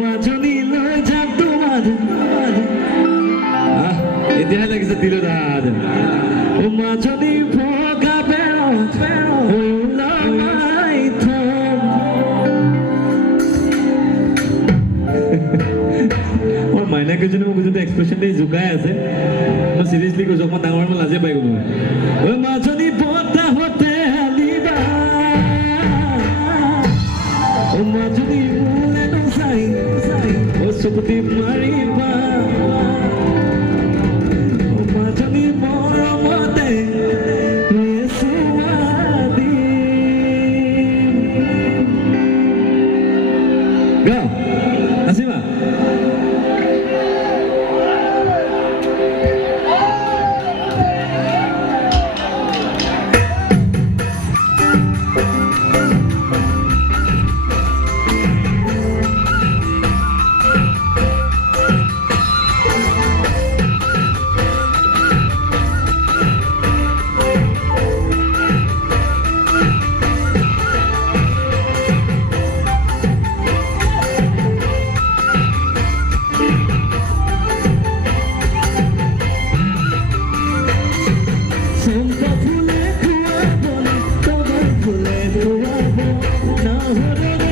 মাজনী লৈ যাম তোমাৰ এতিয়াহে লাগিছে দিলো দাদ মাজনী ভগা বেৰত ওলাই থম মোৰ মাইনা কেইজনী মোক যদি এক্সপ্ৰেছন দি জোকাই আছে মই চিৰিয়াছলি কৈছোঁ অকণমান ডাঙৰ মই লাজে পাই গ'লো মাজনী বতাহতে হালিবা মাজনী মোলে নচাই চকুটি মাৰিবা মাজনী মৰমতে গাওঁ নাচিবা চম্পা ফুলে খোৱাবলে তোমাৰ ফুলে খোৱাব না